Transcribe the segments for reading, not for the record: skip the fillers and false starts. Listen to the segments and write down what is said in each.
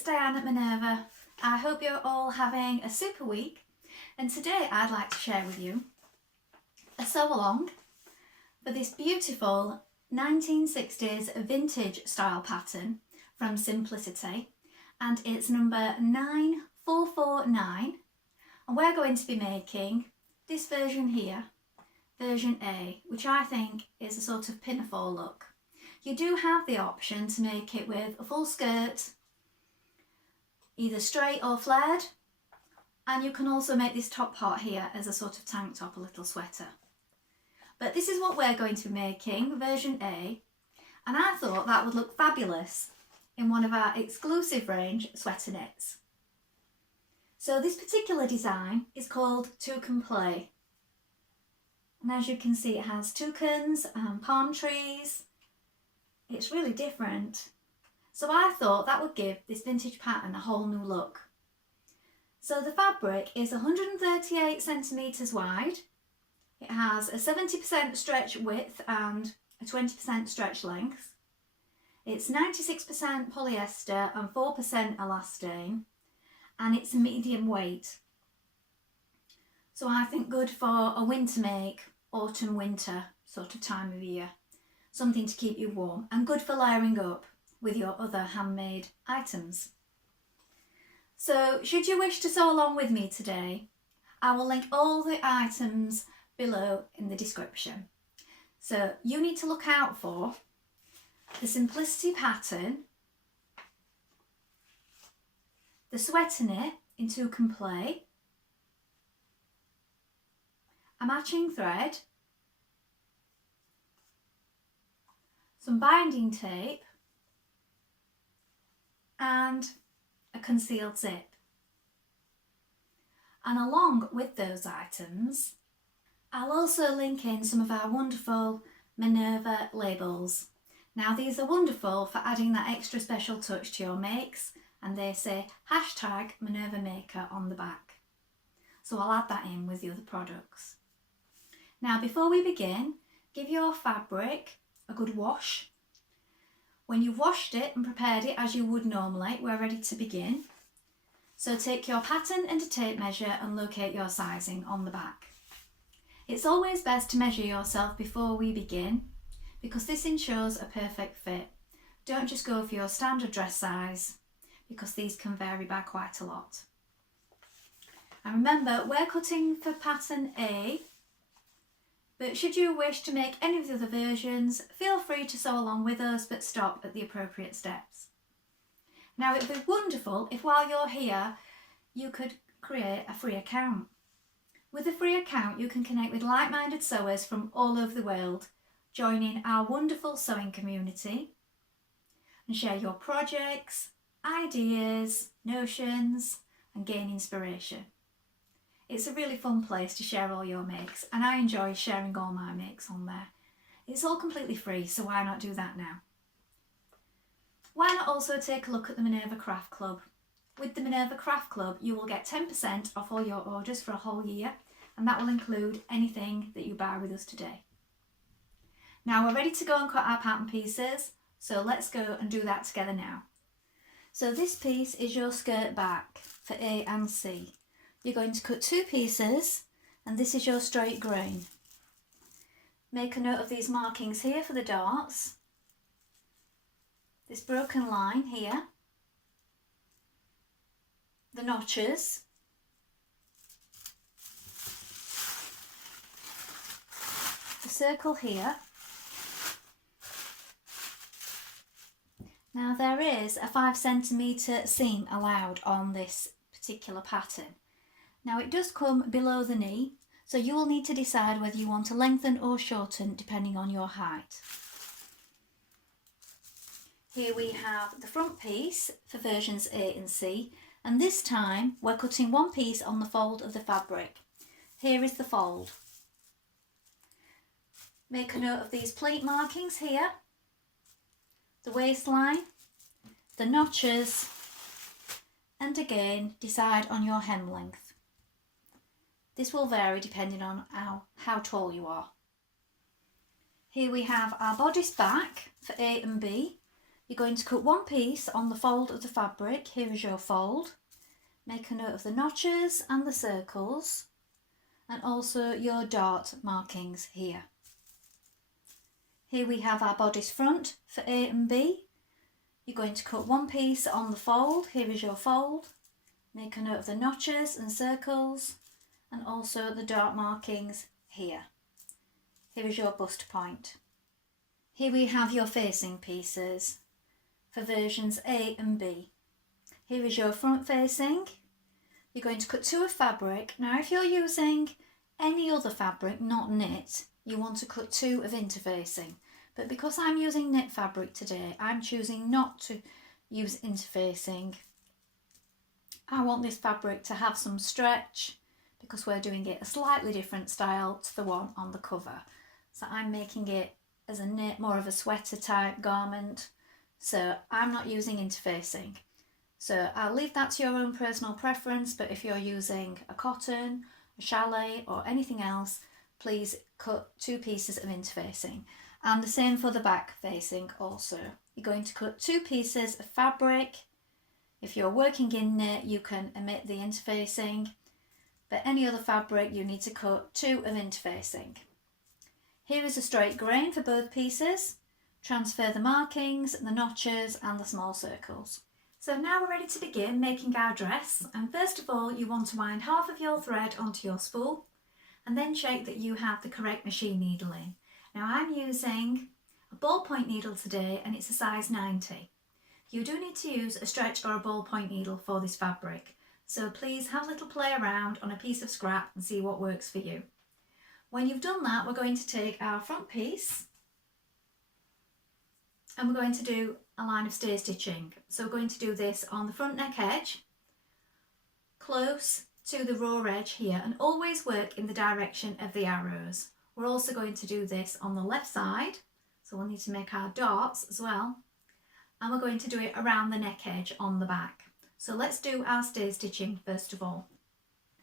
it's Dianne at Minerva. I hope you're all having a super week, and today I'd like to share with you a sew-along for this beautiful 1960s vintage style pattern from Simplicity, and it's number 9449, and we're going to be making this version here, version A, which I think is a sort of pinafore look. You do have the option to make it with a full skirt, either straight or flared, and you can also make this top part here as a sort of tank top, a little sweater. But this is what we're going to be making, version A, and I thought that would look fabulous in one of our exclusive range sweater knits. So this particular design is called Toucan Play, and as you can see it has toucans and palm trees. It's really different. So I thought that would give this vintage pattern a whole new look. So the fabric is 138 centimetres wide. It has a 70% stretch width and a 20% stretch length. It's 96% polyester and 4% elastane, and it's a medium weight. So I think good for a winter make, autumn winter sort of time of year. Something to keep you warm and good for layering up with your other handmade items. So should you wish to sew along with me today, I will link all the items below in the description. So you need to look out for the Simplicity pattern, the sweater knit in Toucan Play, a matching thread, some binding tape, and a concealed zip. And along with those items, I'll also link in some of our wonderful Minerva labels. Now these are wonderful for adding that extra special touch to your makes, and they say #MinervaMaker on the back. So I'll add that in with the other products. Now before we begin, give your fabric a good wash. When you've washed it and prepared it as you would normally, we're ready to begin. So take your pattern and a tape measure and locate your sizing on the back. It's always best to measure yourself before we begin, because this ensures a perfect fit. Don't just go for your standard dress size, because these can vary by quite a lot. And remember, we're cutting for pattern A, but should you wish to make any of the other versions, feel free to sew along with us, but stop at the appropriate steps. Now it would be wonderful if while you're here you could create a free account. With a free account you can connect with like-minded sewers from all over the world, joining our wonderful sewing community and share your projects, ideas, notions and gain inspiration. It's a really fun place to share all your makes, and I enjoy sharing all my makes on there. It's all completely free, so why not do that now? Why not also take a look at the Minerva Craft Club? With the Minerva Craft Club you will get 10% off all your orders for a whole year, and that will include anything that you buy with us today. Now we're ready to go and cut our pattern pieces, so let's go and do that together now. So this piece is your skirt back for A and C. You're going to cut two pieces, and this is your straight grain. Make a note of these markings here for the darts, this broken line here, the notches, the circle here. Now there is a 5 centimetre seam allowed on this particular pattern. Now it does come below the knee, so you will need to decide whether you want to lengthen or shorten depending on your height. Here we have the front piece for versions A and C, and this time we're cutting one piece on the fold of the fabric. Here is the fold. Make a note of these pleat markings here, the waistline, the notches, and again decide on your hem length. This will vary depending on how tall you are. Here we have our bodice back for A and B. You're going to cut one piece on the fold of the fabric. Here is your fold. Make a note of the notches and the circles, and also your dart markings here. Here we have our bodice front for A and B. You're going to cut one piece on the fold. Here is your fold. Make a note of the notches and circles, and also the dart markings here. Here is your bust point. Here we have your facing pieces for versions A and B. Here is your front facing. You're going to cut two of fabric. Now if you're using any other fabric, not knit, you want to cut two of interfacing. But because I'm using knit fabric today, I'm choosing not to use interfacing. I want this fabric to have some stretch because we're doing it a slightly different style to the one on the cover. So I'm making it as a knit, more of a sweater type garment. So I'm not using interfacing. So I'll leave that to your own personal preference, but if you're using a cotton, a chalet or anything else, please cut two pieces of interfacing. And the same for the back facing also. You're going to cut two pieces of fabric. If you're working in knit, you can omit the interfacing, but any other fabric you need to cut two of interfacing. Here is a straight grain for both pieces. Transfer the markings, the notches and the small circles. So now we're ready to begin making our dress, and first of all you want to wind half of your thread onto your spool and then check that you have the correct machine needle in. Now I'm using a ballpoint needle today and it's a size 90. You do need to use a stretch or a ballpoint needle for this fabric, so please have a little play around on a piece of scrap and see what works for you. When you've done that, we're going to take our front piece and we're going to do a line of stay stitching. So we're going to do this on the front neck edge, close to the raw edge here, and always work in the direction of the arrows. We're also going to do this on the left side, so we'll need to make our darts as well. And we're going to do it around the neck edge on the back. So let's do our stay stitching first of all.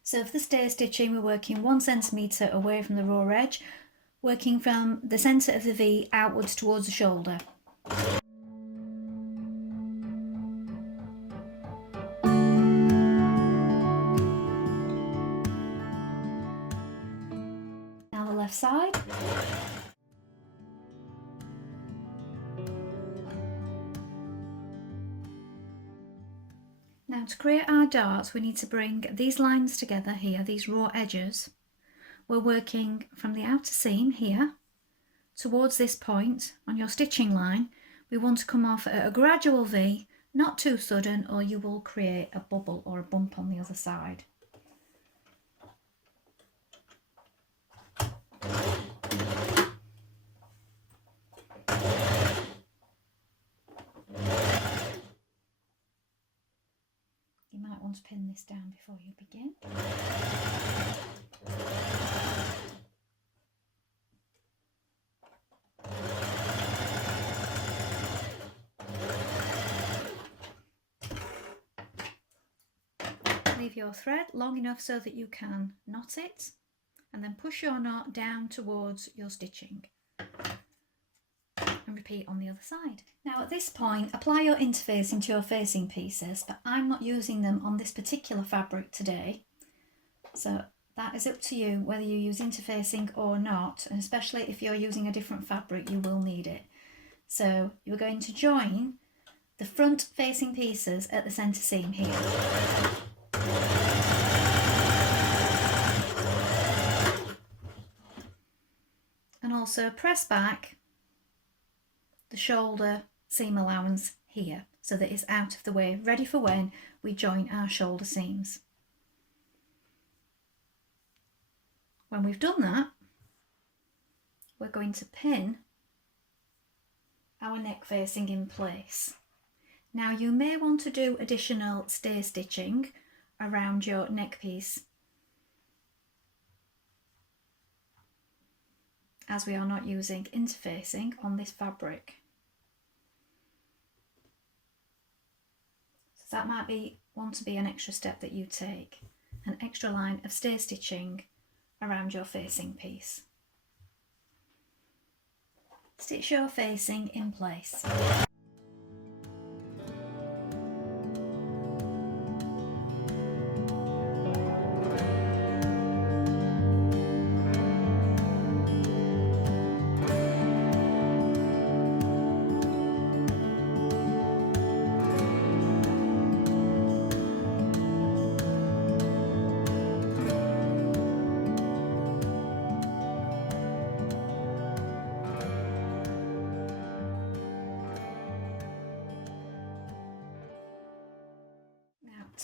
So for the stay stitching, we're working 1 centimetre away from the raw edge, working from the centre of the V outwards towards the shoulder. Now the left side. Now to create our darts, we need to bring these lines together here, these raw edges. We're working from the outer seam here towards this point on your stitching line. We want to come off at a gradual V, not too sudden, or you will create a bubble or a bump on the other side. You might want to pin this down before you begin. Leave your thread long enough so that you can knot it, and then push your knot down towards your stitching. And repeat on the other side. Now at this point, apply your interfacing to your facing pieces, but I'm not using them on this particular fabric today. So that is up to you whether you use interfacing or not, and especially if you're using a different fabric, you will need it. So you're going to join the front facing pieces at the centre seam here. And also press back the shoulder seam allowance here so that it's out of the way, ready for when we join our shoulder seams. When we've done that, we're going to pin our neck facing in place. Now you may want to do additional stay stitching around your neck piece, as we are not using interfacing on this fabric. So that might want to be an extra step that you take, an extra line of stay stitching around your facing piece. Stitch your facing in place.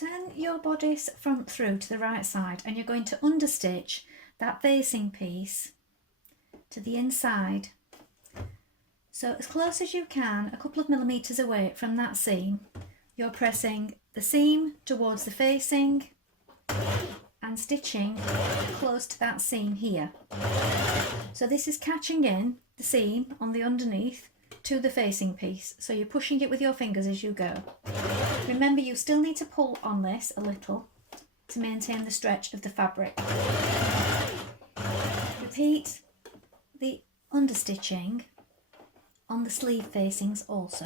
turn your bodice front through to the right side and you're going to understitch that facing piece to the inside. So as close as you can, a couple of millimetres away from that seam, you're pressing the seam towards the facing and stitching close to that seam here. So this is catching in the seam on the underneath to the facing piece, so you're pushing it with your fingers as you go. Remember, you still need to pull on this a little to maintain the stretch of the fabric. Repeat the understitching on the sleeve facings also.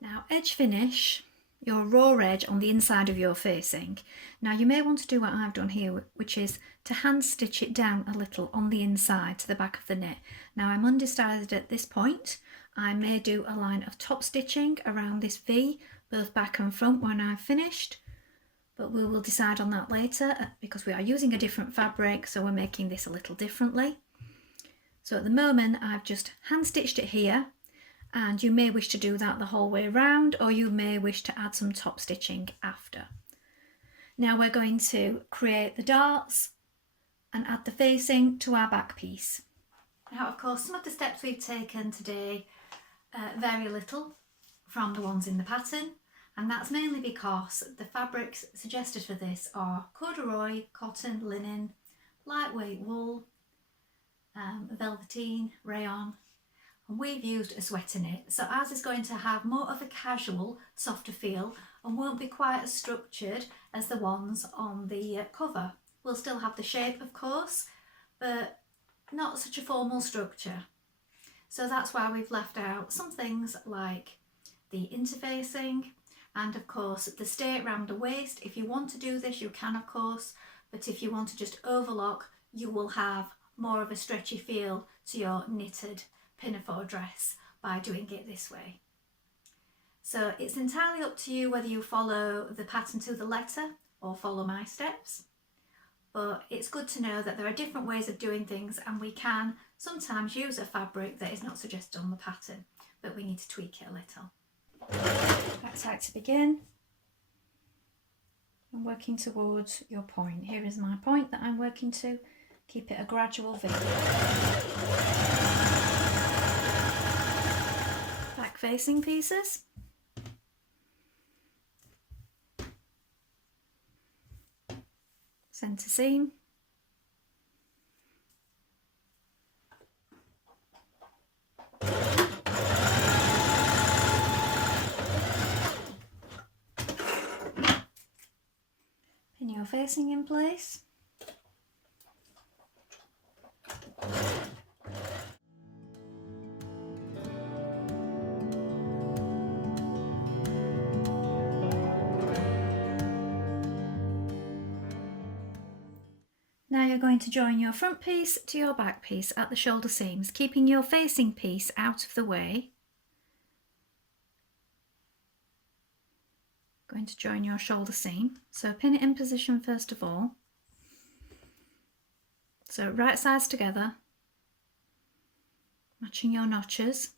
Now edge finish your raw edge on the inside of your facing. Now you may want to do what I've done here, which is to hand stitch it down a little on the inside to the back of the knit. Now I'm undecided at this point. I may do a line of top stitching around this V, both back and front when I've finished, but we will decide on that later because we are using a different fabric, so we're making this a little differently. So at the moment I've just hand stitched it here, and you may wish to do that the whole way around, or you may wish to add some top stitching after. Now we're going to create the darts and add the facing to our back piece. Now of course some of the steps we've taken today vary little from the ones in the pattern, and that's mainly because the fabrics suggested for this are corduroy, cotton, linen, lightweight wool, velveteen, rayon, and we've used a sweater knit, so ours is going to have more of a casual, softer feel and won't be quite as structured as the ones on the cover. We'll still have the shape of course, but not such a formal structure. So that's why we've left out some things like the interfacing and of course the stay around the waist. If you want to do this you can of course, but if you want to just overlock, you will have more of a stretchy feel to your knitted pinafore dress by doing it this way. So it's entirely up to you whether you follow the pattern to the letter or follow my steps, but it's good to know that there are different ways of doing things, and we can sometimes use a fabric that is not suggested on the pattern, but we need to tweak it a little. Back side to begin. I'm working towards your point. Here is my point that I'm working to. Keep it a gradual V. Back facing pieces. Centre seam. Pin your facing in place. Now you're going to join your front piece to your back piece at the shoulder seams, keeping your facing piece out of the way. Going to join your shoulder seam, so pin it in position first of all. So right sides together, matching your notches.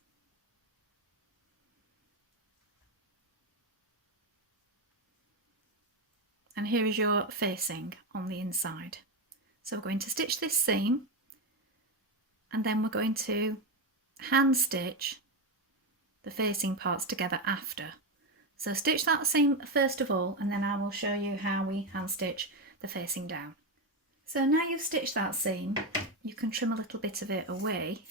And here is your facing on the inside. So we're going to stitch this seam and then we're going to hand stitch the facing parts together after. So stitch that seam first of all, and then I will show you how we hand stitch the facing down. So now you've stitched that seam, you can trim a little bit of it away.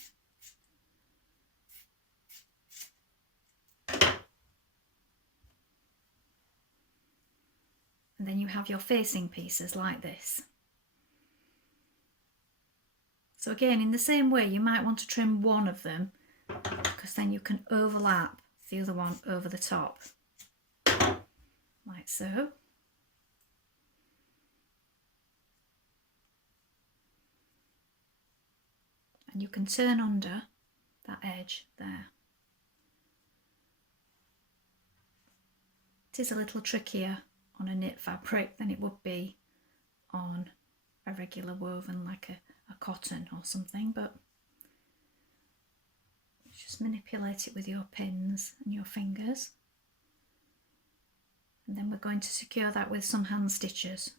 And then you have your facing pieces like this. So again, in the same way, you might want to trim one of them because then you can overlap the other one over the top, like so. And you can turn under that edge there. It is a little trickier on a knit fabric than it would be on a regular woven like a cotton or something, but just manipulate it with your pins and your fingers and then we're going to secure that with some hand stitches.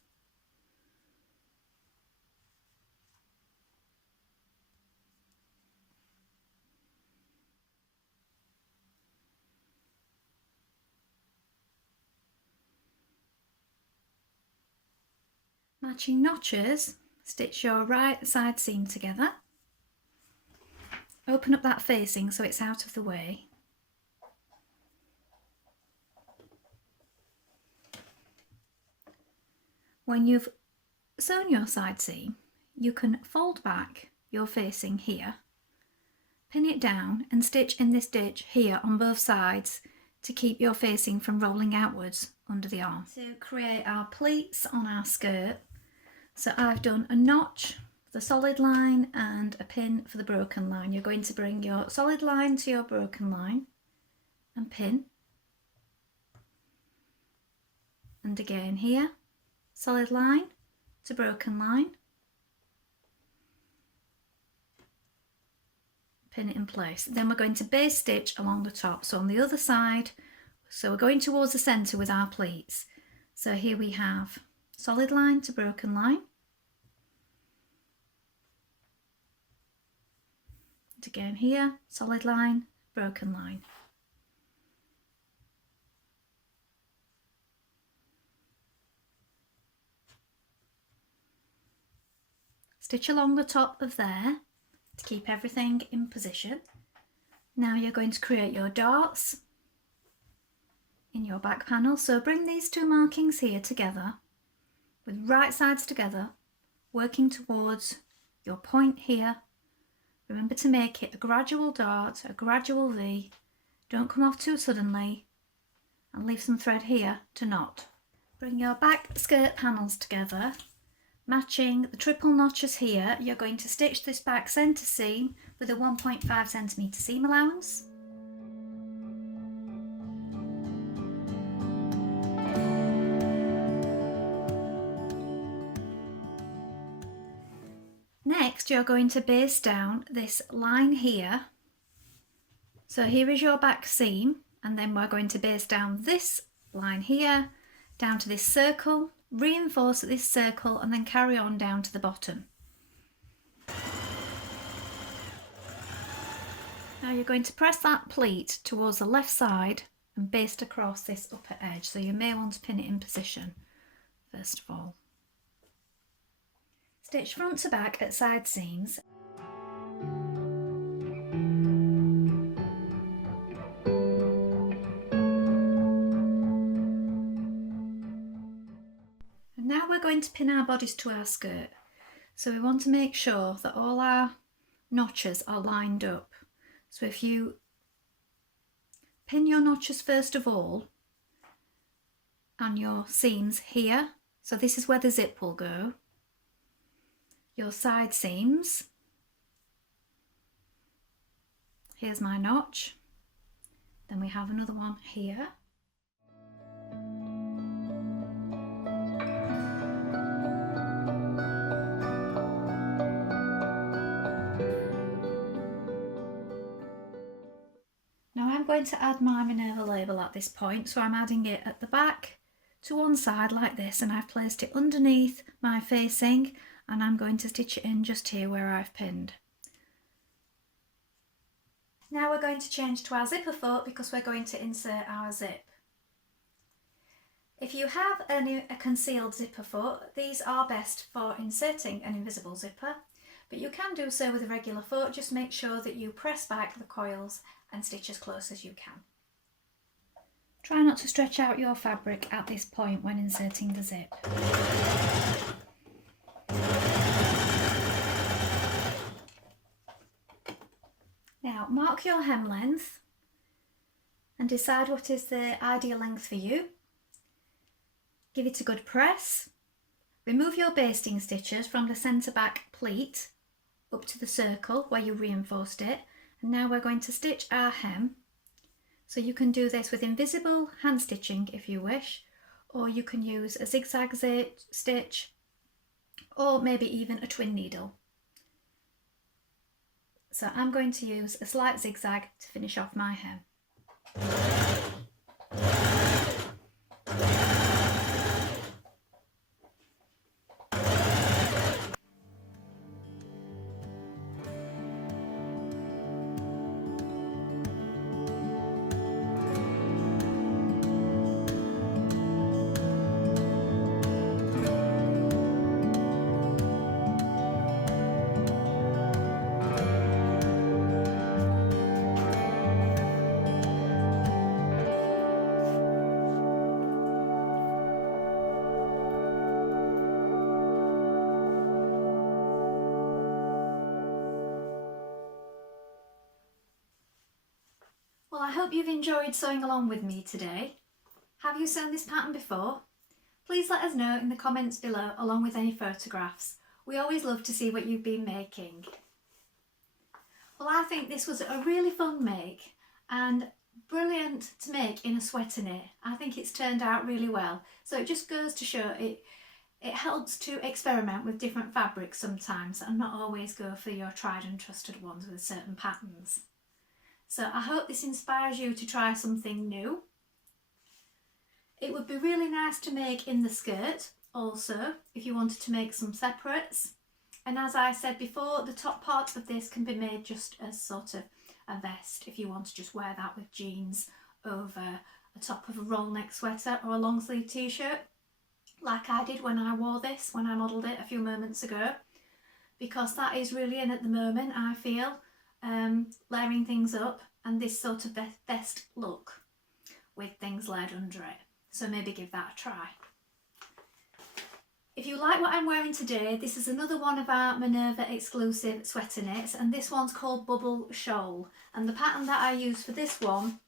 Matching notches, stitch your right side seam together. Open up that facing so it's out of the way. When you've sewn your side seam, you can fold back your facing here, pin it down and stitch in this ditch here on both sides to keep your facing from rolling outwards under the arm. To create our pleats on our skirt, so I've done a notch for the solid line and a pin for the broken line. You're going to bring your solid line to your broken line and pin. And again here, solid line to broken line, pin it in place. Then we're going to base stitch along the top, so on the other side, so we're going towards the centre with our pleats. So here we have solid line to broken line, and again here, solid line, broken line. Stitch along the top of there to keep everything in position. Now you're going to create your darts in your back panel. So bring these two markings here together with right sides together, working towards your point here. Remember to make it a gradual dart, a gradual V. Don't come off too suddenly, and leave some thread here to knot. Bring your back skirt panels together. Matching the triple notches here, you're going to stitch this back centre seam with a 1.5 centimetre seam allowance. Next, you're going to base down this line here. So here is your back seam, and then we're going to base down this line here, down to this circle, reinforce this circle, and then carry on down to the bottom. Now you're going to press that pleat towards the left side and baste across this upper edge, so you may want to pin it in position first of all. Stitch front to back at side seams. Now we're going to pin our bodice to our skirt, so we want to make sure that all our notches are lined up. So if you pin your notches first of all on your seams here, so this is where the zip will go, your side seams, here's my notch, then we have another one here. I'm going to add my Minerva label at this point, so I'm adding it at the back to one side like this, and I've placed it underneath my facing, and I'm going to stitch it in just here where I've pinned. Now we're going to change to our zipper foot because we're going to insert our zip. If you have a concealed zipper foot, these are best for inserting an invisible zipper, but you can do so with a regular foot. Just make sure that you press back the coils and stitch as close as you can. Try not to stretch out your fabric at this point when inserting the zip. Now mark your hem length and decide what is the ideal length for you. Give it a good press. Remove your basting stitches from the centre back pleat up to the circle where you reinforced it, and now we're going to stitch our hem. So you can do this with invisible hand stitching if you wish, or you can use a zigzag stitch, or maybe even a twin needle. So I'm going to use a slight zigzag to finish off my hem. I hope you've enjoyed sewing along with me today. Have you sewn this pattern before? Please let us know in the comments below along with any photographs. We always love to see what you've been making. Well, I think this was a really fun make and brilliant to make in a sweater knit. I think it's turned out really well. So it just goes to show it helps to experiment with different fabrics sometimes and not always go for your tried and trusted ones with certain patterns. So I hope this inspires you to try something new. It would be really nice to make in the skirt also if you wanted to make some separates. And as I said before, the top part of this can be made just as sort of a vest if you want to just wear that with jeans over the top of a roll neck sweater or a long sleeve t-shirt, like I did when I wore this, when I modelled it a few moments ago, because that is really in at the moment, I feel, layering things up and this sort of vest look with things layered under it. So maybe give that a try. If you like what I'm wearing today, this is another one of our Minerva exclusive sweater knits, and this one's called Bubble Shoal, and the pattern that I use for this one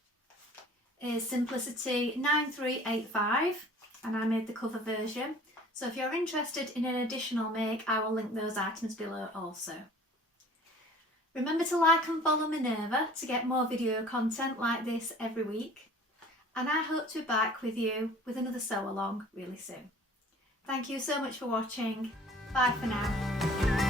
is Simplicity 9385, and I made the cover version. So if you're interested in an additional make, I will link those items below also. Remember to like and follow Minerva to get more video content like this every week, and I hope to be back with you with another sew along really soon. Thank you so much for watching. Bye for now.